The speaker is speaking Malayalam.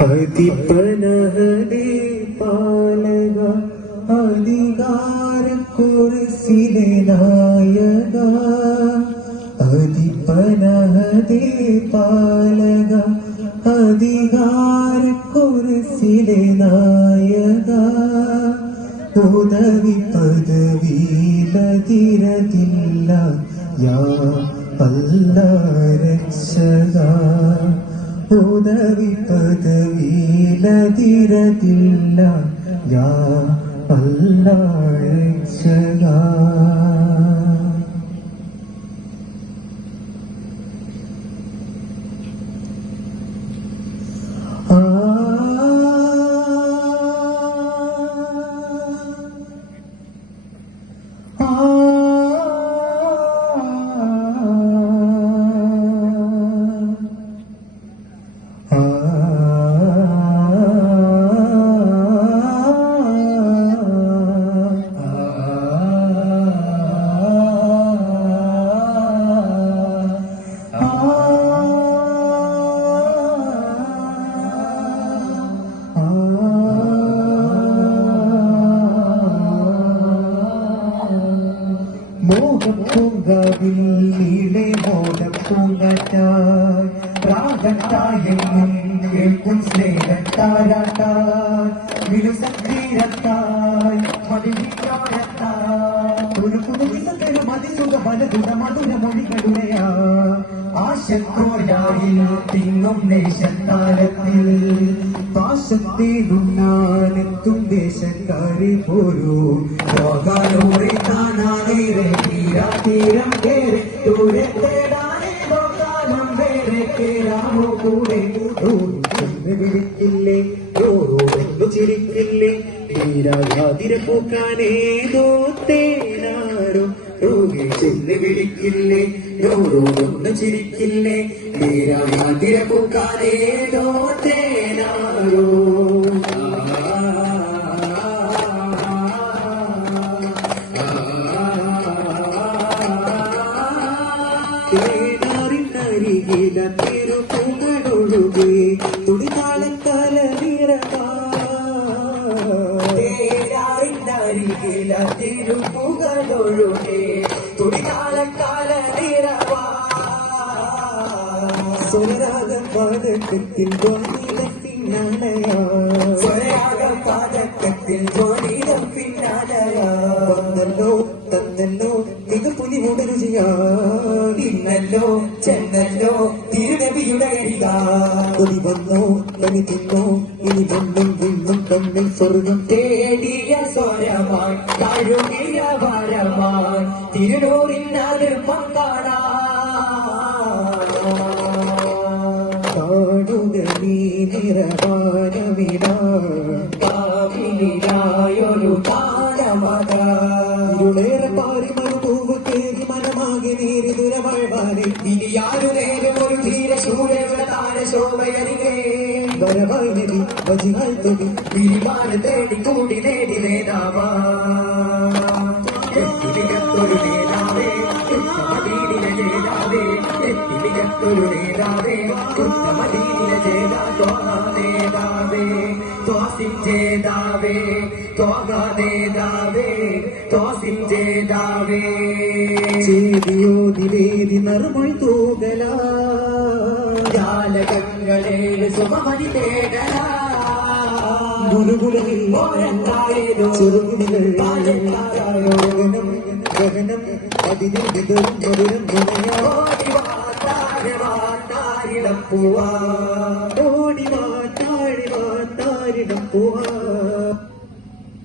അതിപ്പനഹദേ പാലക അധികാര കുറിസിലെ നായക അതിപ്പനഹദേ പാലക അധികാര കുറിസിലെ നായക ഉദവി പദവിയിലതിരതില്ല യാ അല്ല രക്ഷക. ഉദവി പദവിയിലതിരതില്ല യാ അല്ല മോഹപ്പൂങ്കാവിൽ നീളെ മോഹപ്പൂങ്കാറ്റായി രാഗത്തായെന്നും കേൾക്കും സ്നേഹത്താരാട്ടായി വിലുസത്തീരത്തായി മതിവിക്കാരത്തായി ഒരു പുതുവിസത്തൊരു മതിസുഖ വലതുട മധുര മൊഴികളുടെയാ ആശക്കോയായിൽ തിങ്ങും ദേശത്താരത്തിൽ പാശത്തേനും ഞാനെത്തും ദേശക്കാരെ പോരൂ പോകാനോടെ കാണാനേറെ തീരാ വേറെ ദൂരെ തേടാനേതോ പോകാനും വേറെ കേറാമോ കൂടെ ചെന്ന് വിളിക്കില്ലേ ഓരോടെന്നു ചിരിക്കില്ലേ തീരാതിര പോക്കാനേതോ തേനാരോ രോഗി ചെന്ന് വിളിക്കില്ലേ? ഓരോടൊന്ന് ചിരിക്കില്ലേ? തീരാതിര പോക്കാനേതോ തേനാരോ தேனாரின் அருகில திரு புகழொழுகே துடிதாளம் தல நிறவா தேனாரின் அருகில திரு புகழொழுகே துடிதாளம் தல நிறவா சொல்லாத பாதகத்தின் துவனிலத்தின் நனையா சொல்லாத பாதகத்தின் துவனிலத்தின் കൊതി വന്നോ കനി തിന്നോ ഇനി വന്നും വീണ്ടും തന്നെ സ്വർഗം തേടിയ സ്വരമായി തഴുകിയ നീ ഇരുളേറെ പാരി മറുതൂവ് കേറി മനമാകെ നേരി ദുരവാഴ്വാനെ ഇനി ആരു വരവായി നബി വജിഹാൽ തൊടി കൂടി നേടി നേതാവാ. എത്തിമികത്തൊരു നേതാവേ ഉത്തമദീനിലെ ജേതാവേ എത്തിമികത്തൊരു നേതാവേ ഉത്തമദീനിലെ ജേതാ ത്വാഹാ നേതാവേ. ത്വാസിം ജേതാവേ ത്വാഹാ നേതാവേ ത്വാസിം ജേതാവേ. ചേതിയോ നിവേദി നറുമൊഴി തൂകല. തങ്ങളെ സുഖമതി ഗുരുകുലയിൽ എന്തായതോ ചെറുകുടികൾ ഗഹനം ഗഹനം അതിനെ വിതും മധുരം തുണയോ ഓടി